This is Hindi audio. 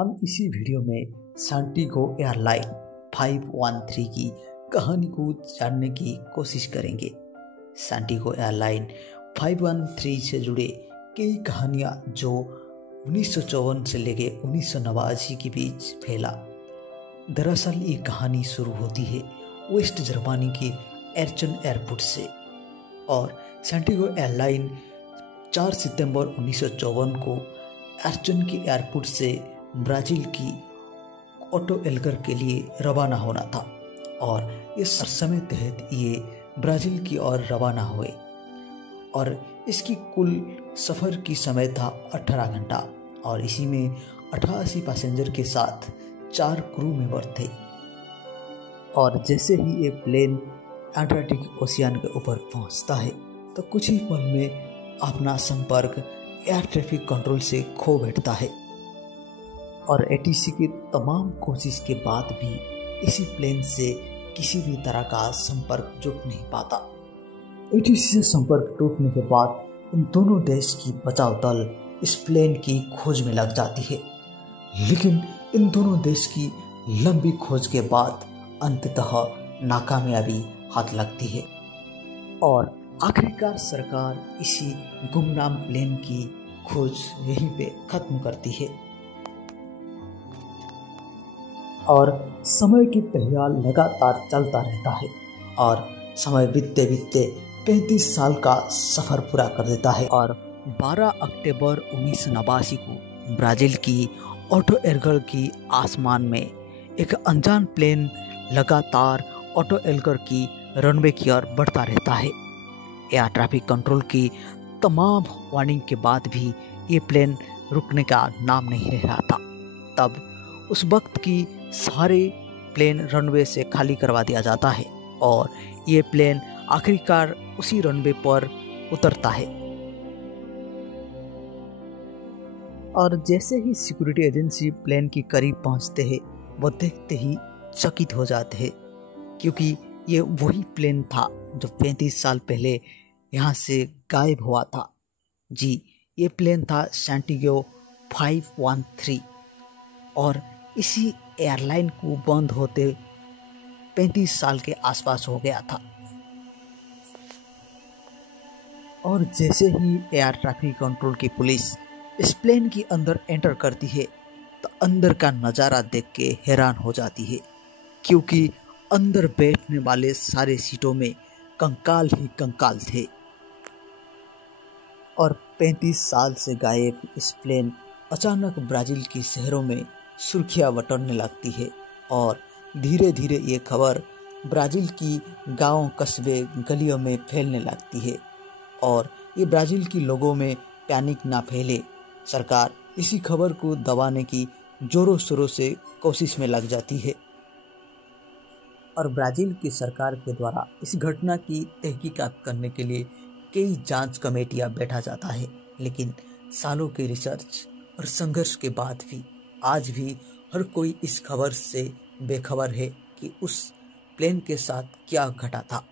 हम इसी वीडियो में सांटियागो एयरलाइन 513 की कहानी को जानने की कोशिश करेंगे। सांटियागो एयरलाइन 513 से जुड़े कई कहानियाँ जो 1954 से लेके 1989 के बीच फैला। दरअसल ये कहानी शुरू होती है वेस्ट जर्मनी के एर्चन एयरपोर्ट से और सांटियागो एयरलाइन 4 सितंबर 1954 को एर्चन के एयरपोर्ट से ब्राज़ील की ऑटो एल्गर के लिए रवाना होना था और इस समय तहत ये ब्राज़ील की ओर रवाना हुए और इसकी कुल सफ़र की समय था 18 घंटा और इसी में 88 पैसेंजर के साथ 4 क्रू मेंबर थे। और जैसे ही ये प्लेन अटलांटिक ओशियन के ऊपर पहुंचता है तो कुछ ही पल में अपना संपर्क एयर ट्रैफिक कंट्रोल से खो बैठता है और एटीसी की तमाम कोशिश के बाद भी इसी प्लेन से किसी भी तरह का संपर्क जुट नहीं पाता। एटीसी से संपर्क टूटने के बाद इन दोनों देश की बचाव दल इस प्लेन की खोज में लग जाती है, लेकिन इन दोनों देश की लंबी खोज के बाद अंततः नाकामयाबी हाथ लगती है और आखिरकार सरकार इसी गुमनाम प्लेन की खोज यहीं पे खत्म करती है और समय की पहिया लगातार चलता रहता है और समय बीतते बीतते 35 साल का सफ़र पूरा कर देता है और 12 अक्टूबर 1989 को ब्राज़ील की ऑटो एल्गर की आसमान में एक अनजान प्लेन लगातार ऑटो एल्गर की रनवे की ओर बढ़ता रहता है। एयर ट्रैफिक कंट्रोल की तमाम वार्निंग के बाद भी ये प्लेन रुकने का नाम नहीं ले रहा था। तब उस वक्त की सारे प्लेन रनवे से खाली करवा दिया जाता है और ये प्लेन आखिरकार उसी रनवे पर उतरता है और जैसे ही सिक्योरिटी एजेंसी प्लेन के करीब पहुंचते हैं वो देखते ही चकित हो जाते हैं, क्योंकि ये वही प्लेन था जो 35 साल पहले यहाँ से गायब हुआ था। जी, ये प्लेन था सांटियागो 513 और इसी एयरलाइन को बंद होते 35 साल के आसपास हो गया था। और जैसे ही एयर ट्रैफिक कंट्रोल की पुलिस इस प्लेन के अंदर एंटर करती है तो अंदर का नज़ारा देख के हैरान हो जाती है, क्योंकि अंदर बैठने वाले सारे सीटों में कंकाल ही कंकाल थे और 35 साल से गायब इस प्लेन अचानक ब्राज़ील के शहरों में सुर्खियां बटोरने लगती है और धीरे धीरे ये खबर ब्राज़ील की गांव कस्बे गलियों में फैलने लगती है और ये ब्राज़ील के लोगों में पैनिक ना फैले, सरकार इसी खबर को दबाने की जोरों शोरों से कोशिश में लग जाती है और ब्राज़ील की सरकार के द्वारा इस घटना की तहकीकात करने के लिए कई जांच कमेटियां बैठा जाता है। लेकिन सालों के रिसर्च और संघर्ष के बाद भी आज भी हर कोई इस खबर से बेखबर है कि उस प्लेन के साथ क्या घटा था।